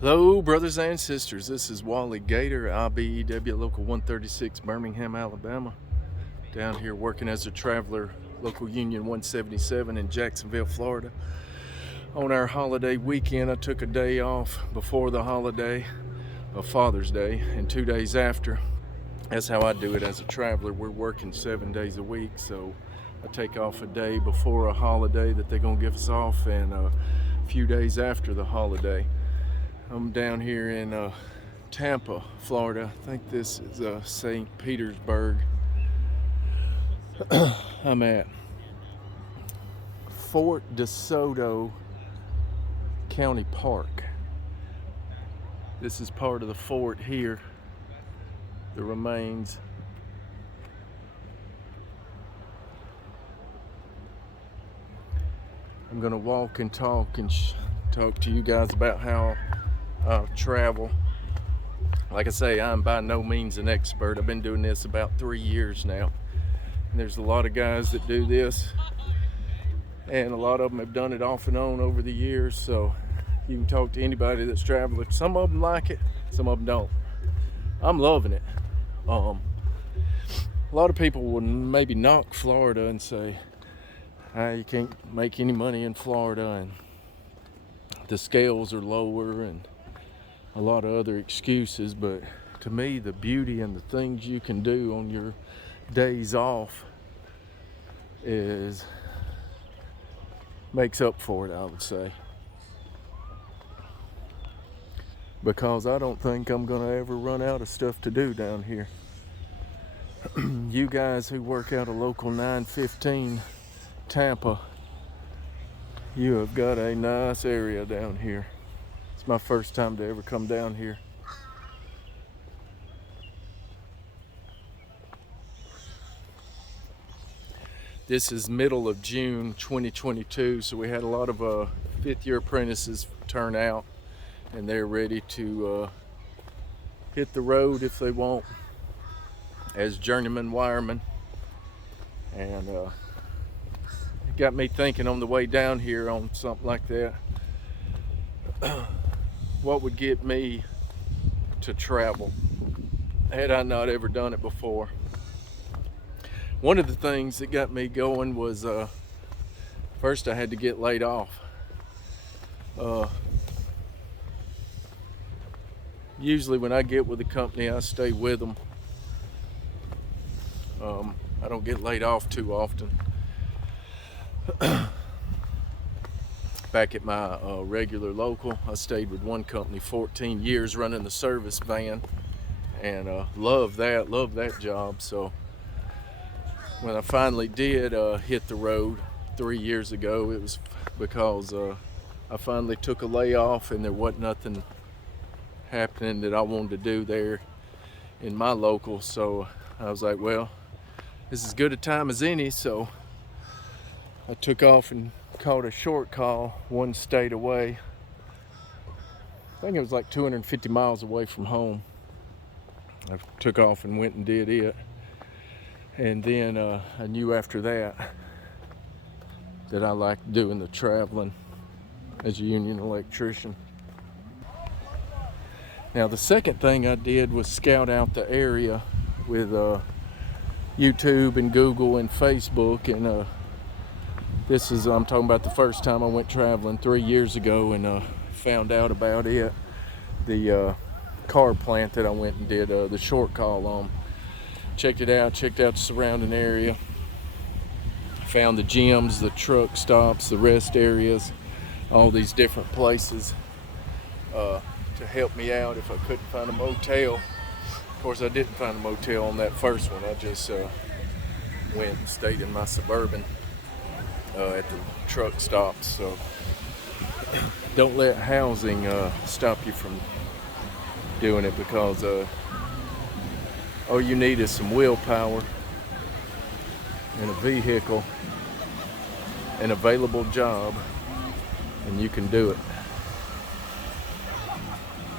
Hello, brothers and sisters. This is Wally Gator, IBEW Local 136, Birmingham, Alabama. Down here working as a traveler, Local Union 177 in Jacksonville, Florida. On our holiday weekend, I took a day off before the holiday of Father's Day and 2 days after. That's how I do it as a traveler. We're working 7 days a week, so I take off a day before a holiday that they're gonna give us off and a few days after the holiday. I'm down here in Tampa, Florida. I think this is St. Petersburg. I'm at Fort Desoto County Park. This is part of the fort here, the remains. I'm gonna walk and talk to you guys about how travel. Like I say, I'm by no means an expert. I've been doing this about 3 years now. And there's a lot of guys that do this, and a lot of them have done it off and on over the years. So you can talk to anybody that's traveling. Some of them like it, some of them don't. I'm loving it. A lot of people would maybe knock Florida and say, you can't make any money in Florida, and the scales are lower, and a lot of other excuses. But to me, the beauty and the things you can do on your days off makes up for it, I would say. Because I don't think I'm gonna ever run out of stuff to do down here. You guys who work out a local 915 Tampa, you have got a nice area down here. It's my first time to ever come down here. This is middle of June 2022, so we had a lot of fifth-year apprentices turn out, and they're ready to hit the road if they want as journeyman wiremen. And it got me thinking on the way down here on something like that. What would get me to travel had I not ever done it before? One of the things that got me going was first I had to get laid off. Usually when I get with a company, I stay with them. I don't get laid off too often. Back at my regular local, I stayed with one company 14 years running the service van, and loved that job. So when I finally did hit the road 3 years ago, it was because I finally took a layoff and there wasn't nothing happening that I wanted to do there in my local. So I was like, well, this is as good a time as any. So I took off and caught a short call one state away. I think it was like 250 miles away from home. I took off and went and did it. And then I knew after that I liked doing the traveling as a union electrician. Now the second thing I did was scout out the area with YouTube and Google and Facebook, and I'm talking about the first time I went traveling 3 years ago, and found out about it. The car plant that I went and did the short call on. Checked out the surrounding area. Found the gyms, the truck stops, the rest areas, all these different places to help me out if I couldn't find a motel. Of course, I didn't find a motel on that first one. I just went and stayed in my Suburban at the truck stops. So don't let housing stop you from doing it, because all you need is some willpower and a vehicle, an available job, and you can do it.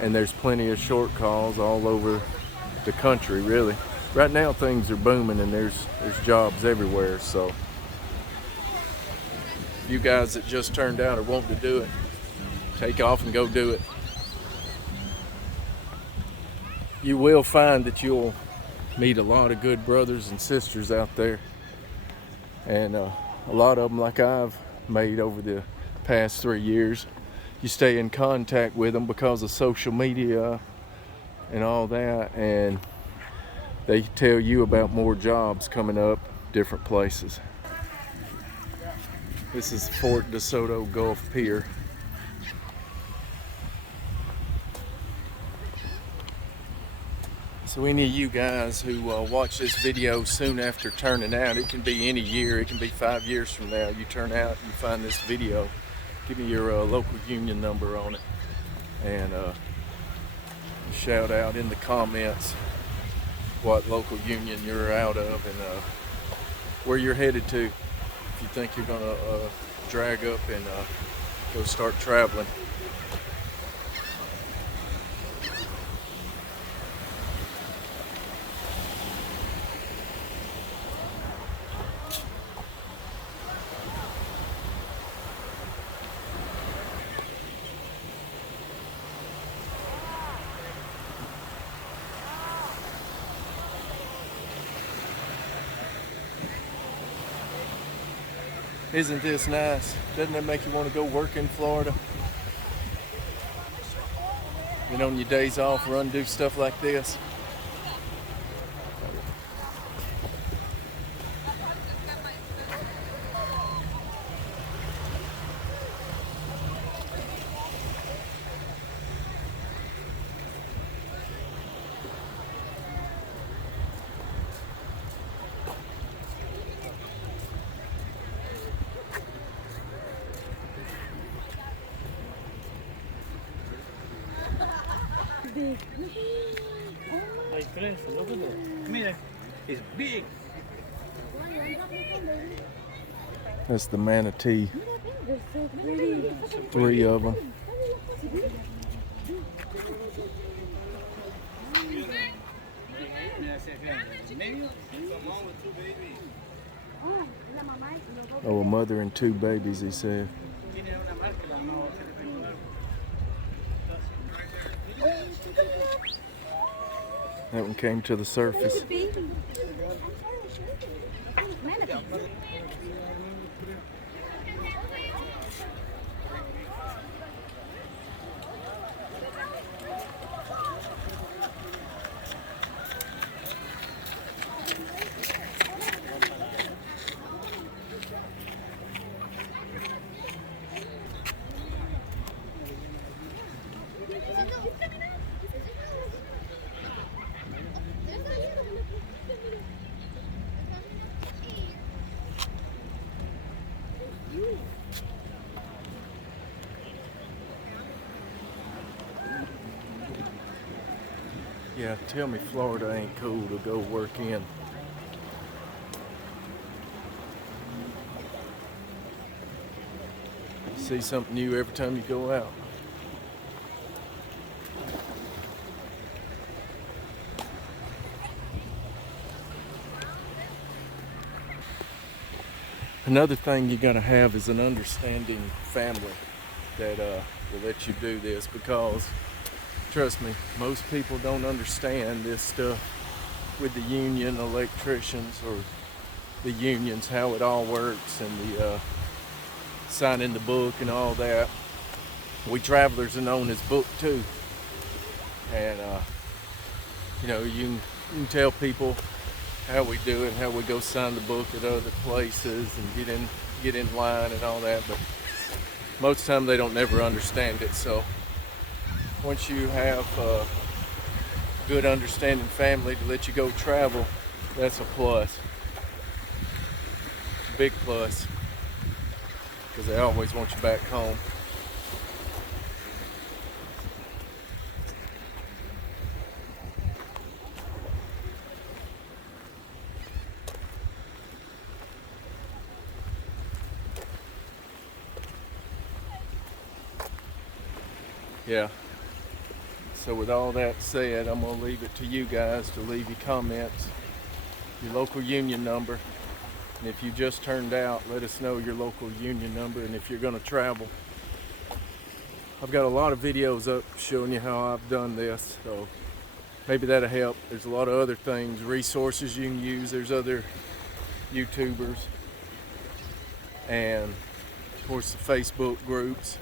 And there's plenty of short calls all over the country, really. Right now things are booming and there's jobs everywhere. So you guys that just turned out or want to do it, take off and go do it. you will find that you'll meet a lot of good brothers and sisters out there. And a lot of them, like I've made over the past 3 years, you stay in contact with them because of social media and all that, and they tell you about more jobs coming up different places. This is Fort Desoto Gulf Pier. So any of you guys who watch this video soon after turning out, it can be any year, it can be 5 years from now, you turn out and you find this video, give me your local union number on it, and shout out in the comments what local union you're out of and where you're headed to, if you think you're gonna drag up and go start traveling. Isn't this nice? Doesn't that make you want to go work in Florida? And on your days off, run, do stuff like this. Hay prensa, look at it. Mira, it's big. That's the manatee. 3 of them. Oh, a mother and 2 babies, he said. That one came to the surface. Yeah, tell me Florida ain't cool to go work in. See something new every time you go out. Another thing you gotta have is an understanding family that will let you do this, because trust me, most people don't understand this stuff with the union electricians or the unions, how it all works, and the signing the book and all that. We travelers are known as book too, and you know, you can tell people how we do it, how we go sign the book at other places and get in line and all that, but most of the time they don't never understand it. So once you have a good understanding family to let you go travel, that's a plus, big plus, because they always want you back home. Yeah. So with all that said, I'm going to leave it to you guys to leave your comments, your local union number, and if you just turned out, let us know your local union number, and if you're going to travel. I've got a lot of videos up showing you how I've done this, so maybe that'll help. There's a lot of other things, resources you can use. There's other YouTubers, and of course the Facebook groups.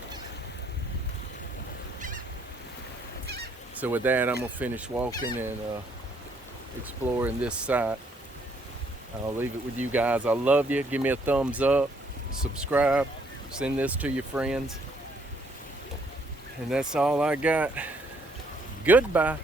So with that, I'm gonna finish walking and exploring this site. I'll leave it with you guys. I love you. Give me a thumbs up, subscribe, send this to your friends. And that's all I got. Goodbye.